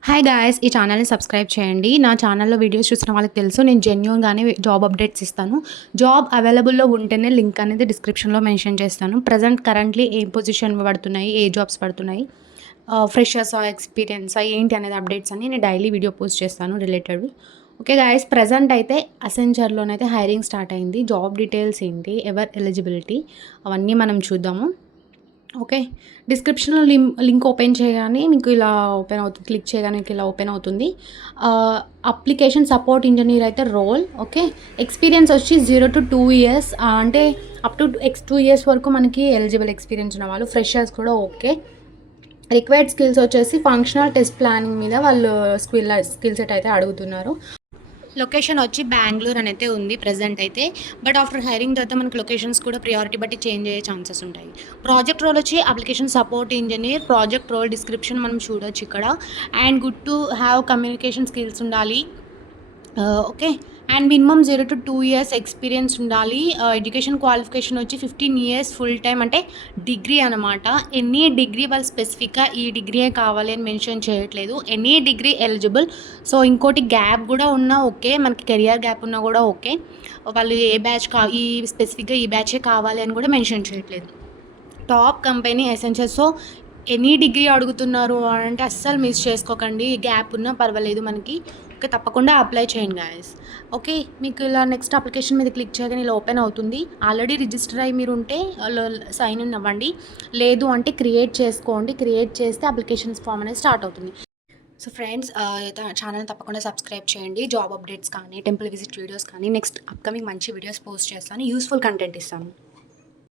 Hi guys! ఈ ఛానల్‌ని subscribe చేయండి. నా ఛానల్‌లో వీడియోస్ చూసిన వాళ్ళకి తెలుసు నేను జెన్యూన్‌గానే జాబ్ అప్డేట్స్ ఇస్తాను. జాబ్ అవైలబుల్‌లో ఉంటేనే లింక్ అనేది డిస్క్రిప్షన్‌లో మెన్షన్ చేస్తాను. కరెంట్‌లీ ఏ పొజిషన్ పడుతున్నాయి, ఏ జాబ్స్ పడుతున్నాయి, ఫ్రెషర్సా, ఎక్స్‌పీరియన్సా ఏంటి అనేది అప్డేట్స్ అన్నీ నేను డైలీ వీడియో పోస్ట్ చేస్తాను రిలేటెడ్‌వి. Okay guys! ప్రెజెంట్ అయితే అసెంచర్‌లోనైతే హైరింగ్ స్టార్ట్ అయింది. జాబ్ డీటెయిల్స్ ఏంటి, ఎవరు ఎలిజిబిలిటీ అవన్నీ మనం చూద్దాము. ఓకే. డిస్క్రిప్షన్‌లో లింక్ ఓపెన్ చేయగానే మీకు ఇలా ఓపెన్ అవుతుంది. క్లిక్ చేయగానే మీకు ఇలా ఓపెన్ అవుతుంది. అప్లికేషన్ సపోర్ట్ ఇంజినీర్ అయితే రోల్. ఓకే. ఎక్స్‌పీరియన్స్ వచ్చి 0-2 ఇయర్స్, అంటే అప్ టు 2 ఇయర్స్ వరకు మనకి ఎలిజిబుల్ ఎక్స్‌పీరియన్స్ ఉన్నవాళ్ళు. ఫ్రెషర్స్ కూడా ఓకే. రిక్వైర్డ్ స్కిల్స్ వచ్చేసి ఫంక్షనల్ టెస్ట్ ప్లానింగ్ మీద వాళ్ళు స్కిల్ సెట్ అయితే అడుగుతున్నారు. లొకేషన్ వచ్చి బెంగుళూరు అనైతే ఉంది ప్రెజెంట్ అయితే. బట్ ఆఫ్టర్ హైరింగ్ తర్వాత మనకి లొకేషన్స్ కూడా ప్రియారిటీ బట్టి చేంజ్ అయ్యే ఛాన్సెస్ ఉంటాయి. ప్రాజెక్ట్ రోల్ వచ్చి application support engineer. Project role description మనం చూడొచ్చు ఇక్కడ. And good to have communication skills ఉండాలి. Okay. And minimum 0-2 years experience ఉండాలి. ఎడ్యుకేషన్ క్వాలిఫికేషన్ వచ్చి 15 ఇయర్స్ ఫుల్ టైమ్, అంటే డిగ్రీ అనమాట. ఎనీ డిగ్రీ వాళ్ళు స్పెసిఫిక్‌గా ఈ డిగ్రీయే కావాలి అని మెన్షన్ చేయట్లేదు. Any degree eligible. సో ఇంకోటి గ్యాప్ కూడా ఉన్నా ఓకే. మనకి కెరియర్ గ్యాప్ ఉన్నా కూడా ఓకే. వాళ్ళు ఏ బ్యాచ్ ఈ స్పెసిఫిక్‌గా ఈ బ్యాచే కావాలి అని కూడా మెన్షన్ చేయట్లేదు. Top company essential. So any degree అడుగుతున్నారు అంటే అస్సలు మిస్ చేసుకోకండి. గ్యాప్ ఉన్నా పర్వాలేదు మనకి. ఓకే. తప్పకుండా అప్లై చేయండి గాయ్స్. ఓకే. మీకు ఇలా నెక్స్ట్ అప్లికేషన్ మీద క్లిక్ చేయగానే ఇలా ఓపెన్ అవుతుంది. ఆల్రెడీ రిజిస్టర్ అయ్యి మీరు ఉంటే సైన్ ఇన్ అవ్వండి. లేదు అంటే క్రియేట్ చేసుకోండి. క్రియేట్ చేస్తే అప్లికేషన్స్ ఫామ్ అనేది స్టార్ట్ అవుతుంది. సో ఫ్రెండ్స్, ఛానల్ తప్పకుండా సబ్స్క్రైబ్ చేయండి. జాబ్ అప్డేట్స్ కానీ, టెంపుల్ విజిట్ వీడియోస్ కానీ, నెక్స్ట్ అప్కమింగ్ మంచి వీడియోస్ పోస్ట్ చేస్తాను. యూస్ఫుల్ కంటెంట్ ఇస్తాను.